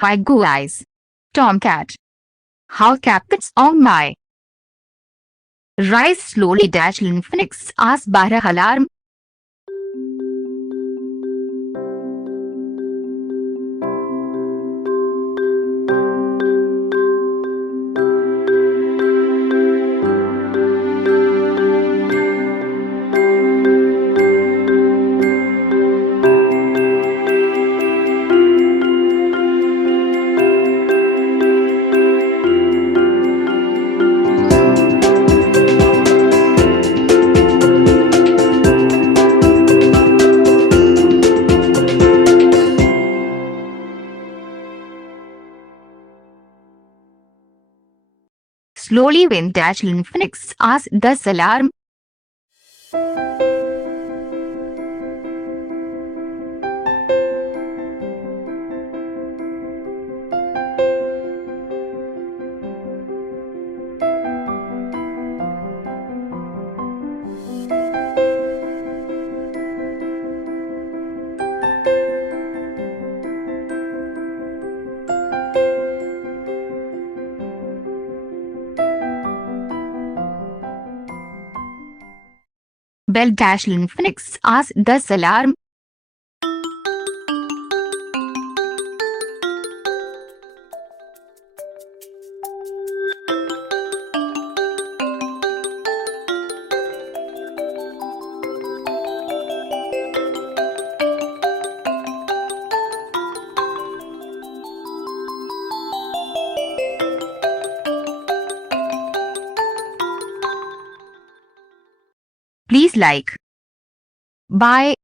Hi guys. Tom Cat. How Capcut's on my rise slowly dash lnfinix as 12 alarm. Slowly wind dash lnfinix as 10 alarm. Bell dash lnfinix as 10 alarm. Please like. Bye.